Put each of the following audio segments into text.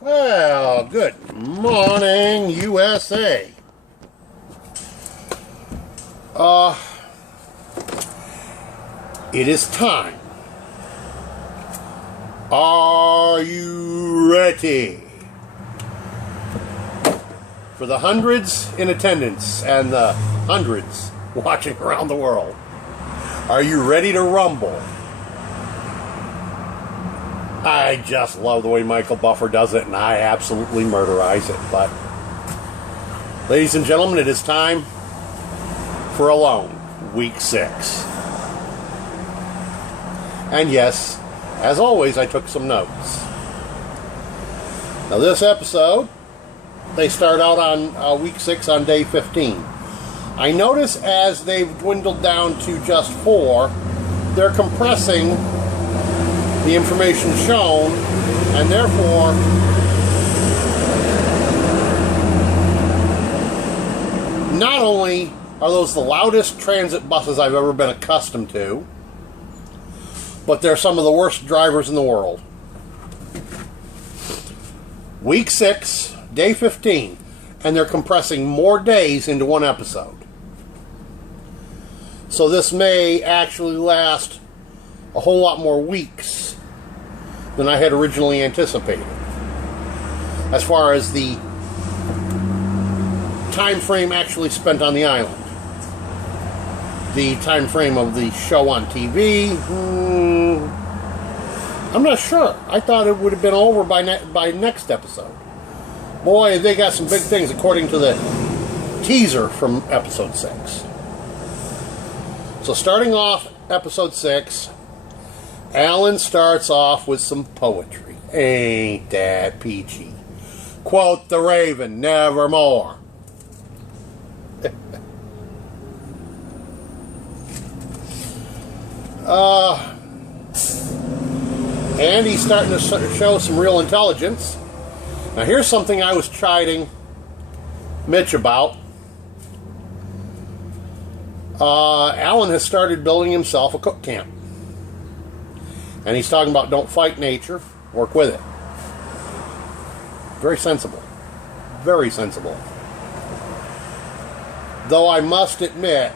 Well, good morning, USA. It is time. Are you ready? For the hundreds in attendance and the hundreds watching around the world, are you ready to rumble? I just love the way Michael Buffer does it, and I absolutely murderize it. But, ladies and gentlemen, it is time for Alone, Week 6. And yes, as always, I took some notes. Now, this episode, they start out on Week 6 on day 15. I notice as they've dwindled down to just 4, they're compressing the information shown, and therefore not only are those the loudest transit buses I've ever been accustomed to, but they're some of the worst drivers in the world. Week 6, day 15, and they're compressing more days into one episode. So this may actually last a whole lot more weeks than I had originally anticipated, as far as the time frame actually spent on the island. The time frame of the show on TV, I'm not sure. I thought it would have been over by next episode. Boy, they got some big things according to the teaser from episode 6. So starting off episode 6, Alan starts off with some poetry. Ain't that peachy? Quote the Raven, nevermore. And he's starting to show some real intelligence. Now here's something I was chiding Mitch about. Alan has started building himself a cook camp. And he's talking about don't fight nature, work with it. Very sensible. Very sensible. Though I must admit,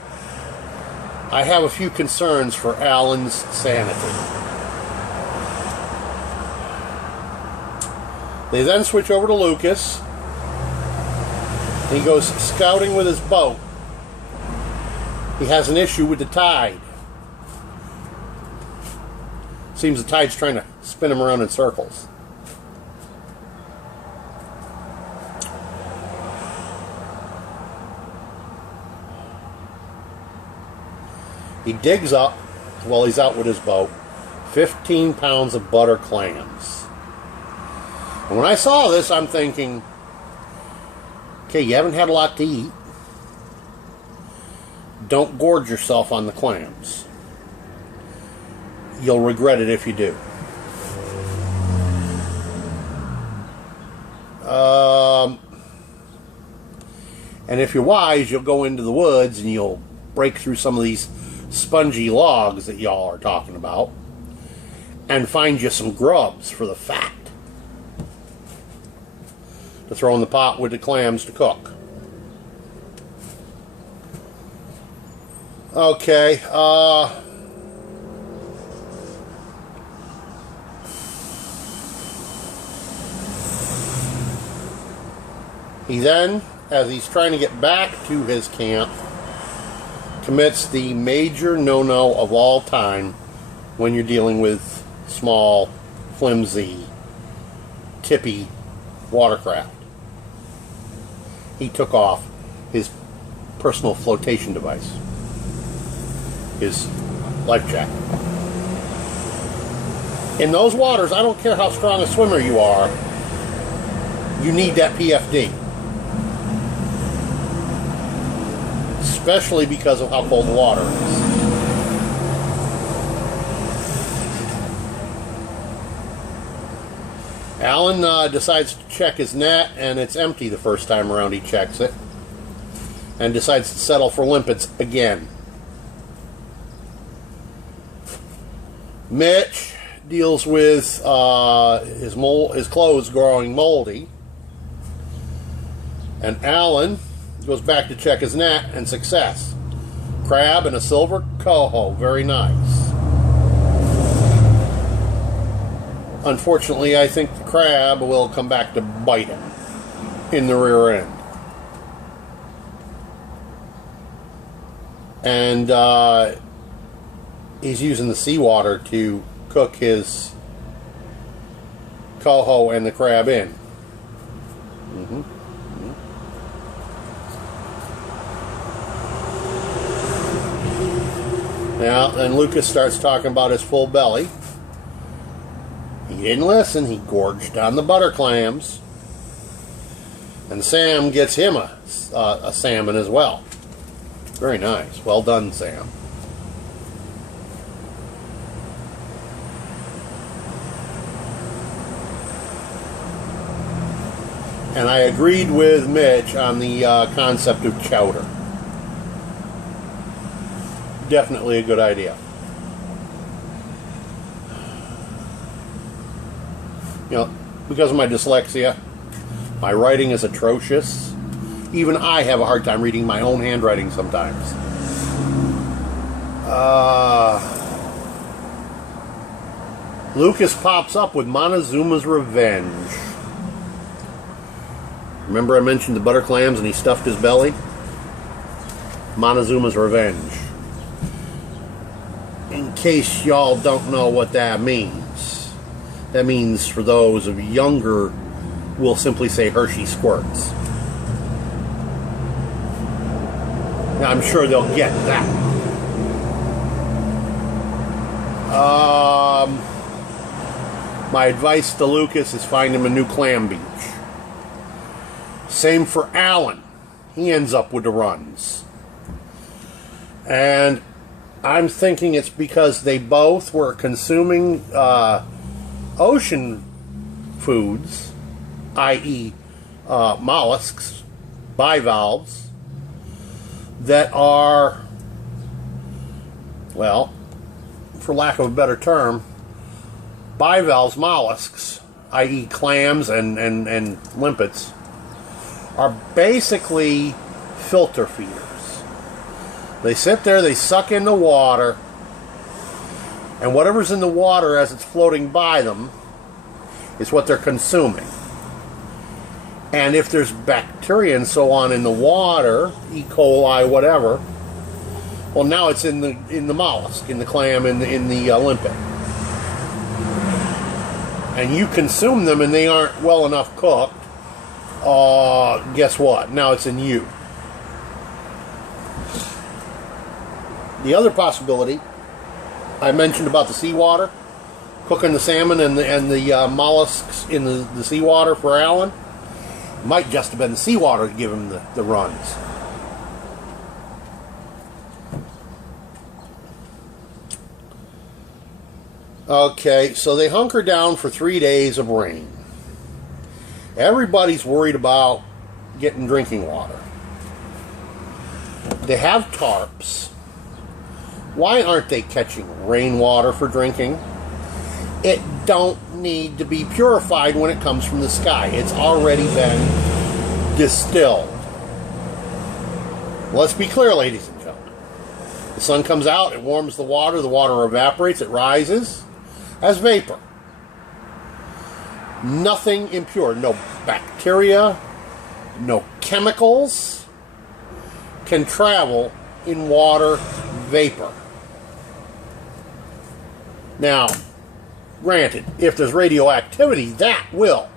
I have a few concerns for Alan's sanity. They then switch over to Lucas. He goes scouting with his boat. He has an issue with the tide. Seems the tide's trying to spin him around in circles. He digs up, while he's out with his boat, 15 pounds of butter clams. And when I saw this, I'm thinking, okay, you haven't had a lot to eat. Don't gorge yourself on the clams. You'll regret it if you do. And if you're wise, you'll go into the woods and you'll break through some of these spongy logs that y'all are talking about and find you some grubs for the fat to throw in the pot with the clams to cook. Okay, he then, as he's trying to get back to his camp, commits the major no-no of all time when you're dealing with small, flimsy, tippy watercraft. He took off his personal flotation device, his life jacket. In those waters, I don't care how strong a swimmer you are, you need that PFD. Especially because of how cold the water is. Alan decides to check his net, and it's empty the first time around he checks it. And decides to settle for limpets again. Mitch deals with his clothes growing moldy. And Alan goes back to check his net, and success. Crab and a silver coho. Very nice. Unfortunately, I think the crab will come back to bite him in the rear end. And he's using the seawater to cook his coho and the crab in. Now, then Lucas starts talking about his full belly. He didn't listen. He gorged on the butter clams. And Sam gets him a salmon as well. Very nice. Well done, Sam. And I agreed with Mitch on the concept of chowder. Definitely a good idea. You know, because of my dyslexia, my writing is atrocious. Even I have a hard time reading my own handwriting sometimes. Lucas pops up with Montezuma's Revenge. Remember I mentioned the butter clams and he stuffed his belly? Montezuma's Revenge. In case y'all don't know what that means. That means, for those of younger, we'll simply say Hershey Squirts. Now, I'm sure they'll get that. My advice to Lucas is find him a new clam beach. Same for Alan. He ends up with the runs. And I'm thinking it's because they both were consuming ocean foods, i.e. mollusks, bivalves, that are, well, for lack of a better term, bivalves, mollusks, i.e. clams and limpets, are basically filter feeders. They sit there, they suck in the water, and whatever's in the water as it's floating by them is what they're consuming. And if there's bacteria and so on in the water, E. coli, whatever, well, now it's in the mollusk, in the clam, in the limpet. And you consume them and they aren't well enough cooked, guess what? Now it's in you. The other possibility I mentioned about the seawater, cooking the salmon and the mollusks in the seawater for Alan, might just have been the seawater to give him the runs. Okay, so they hunker down for 3 days of rain. Everybody's worried about getting drinking water. They have tarps. Why aren't they catching rainwater for drinking? It don't need to be purified when it comes from the sky. It's already been distilled. Let's be clear, ladies and gentlemen. The sun comes out, it warms the water evaporates, it rises as vapor. Nothing impure, no bacteria, no chemicals can travel in water vapor. Now, granted, if there's radioactivity, that will,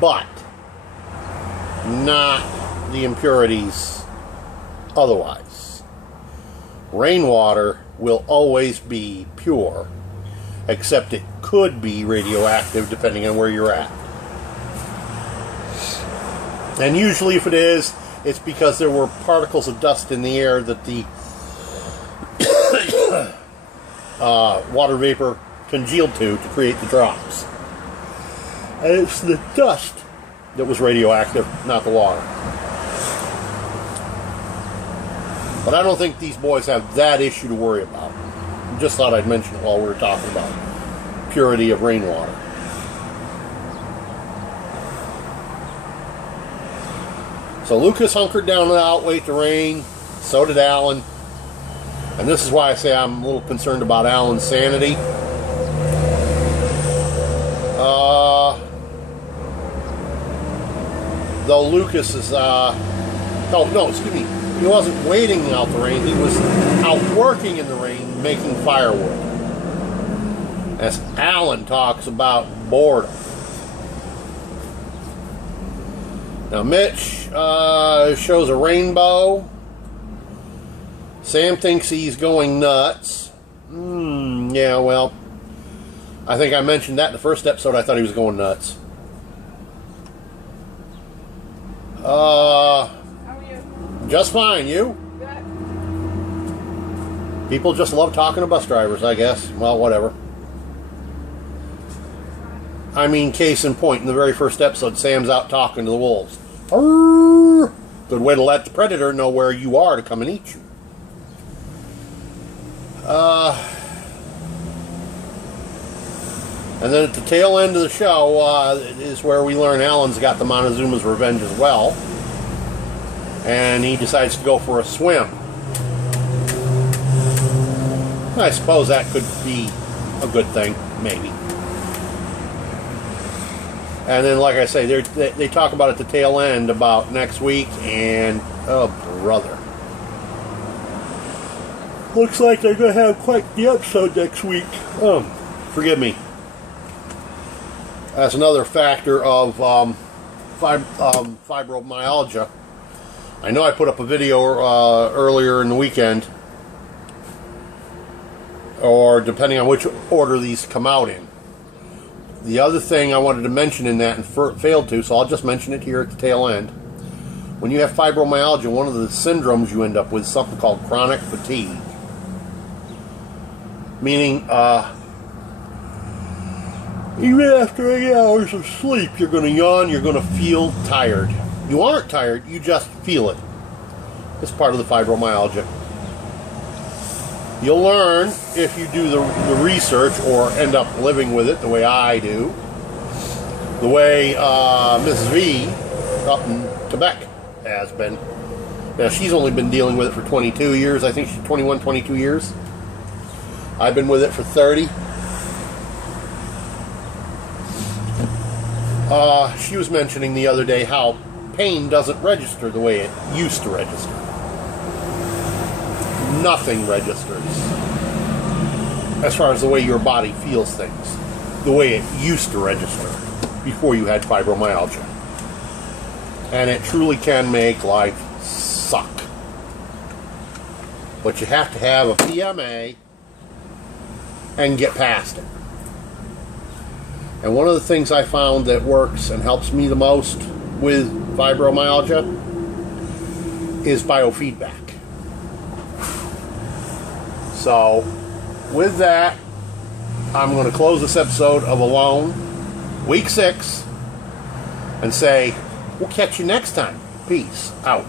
but not the impurities otherwise. Rainwater will always be pure, except it could be radioactive depending on where you're at. And usually if it is, it's because there were particles of dust in the air that the water vapor congealed to create the drops. And it's the dust that was radioactive, not the water. But I don't think these boys have that issue to worry about. Just thought I'd mention it while we were talking about purity of rainwater. So Lucas hunkered down to outwait the rain. So did Alan. And this is why I say I'm a little concerned about Alan's sanity. Though Lucas is, oh no, excuse me, he wasn't waiting out the rain, he was out working in the rain, making firewood. As Alan talks about boredom. Now Mitch shows a rainbow. Sam thinks he's going nuts. Yeah, well, I think I mentioned that in the first episode. I thought he was going nuts. How are you? Just fine, you? Good. People just love talking to bus drivers, I guess. Well, whatever. I mean, case in point, in the very first episode, Sam's out talking to the wolves. Arrgh! Good way to let the predator know where you are to come and eat you. And then at the tail end of the show is where we learn Alan's got the Montezuma's revenge as well. And he decides to go for a swim. I suppose that could be a good thing, maybe. And then, like I say, they talk about at the tail end about next week, and oh brother. Looks like they're going to have quite the episode next week. Forgive me. That's another factor of fibromyalgia. I know I put up a video earlier in the weekend, or depending on which order these come out in. The other thing I wanted to mention in that and failed to, so I'll just mention it here at the tail end. When you have fibromyalgia, one of the syndromes you end up with is something called chronic fatigue. Meaning, even after 8 hours of sleep, you're going to yawn, you're going to feel tired. You aren't tired, you just feel it. It's part of the fibromyalgia. You'll learn if you do the research or end up living with it the way I do. The way Mrs. V up in Quebec has been. Now, she's only been dealing with it for 22 years. I think she's 21, 22 years. I've been with it for 30. She was mentioning the other day how pain doesn't register the way it used to register. Nothing registers as far as the way your body feels things, the way it used to register before you had fibromyalgia. And it truly can make life suck. But you have to have a PMA and get past it. And one of the things I found that works and helps me the most with fibromyalgia is biofeedback. So, with that, I'm going to close this episode of Alone, week 6, and say, we'll catch you next time. Peace out.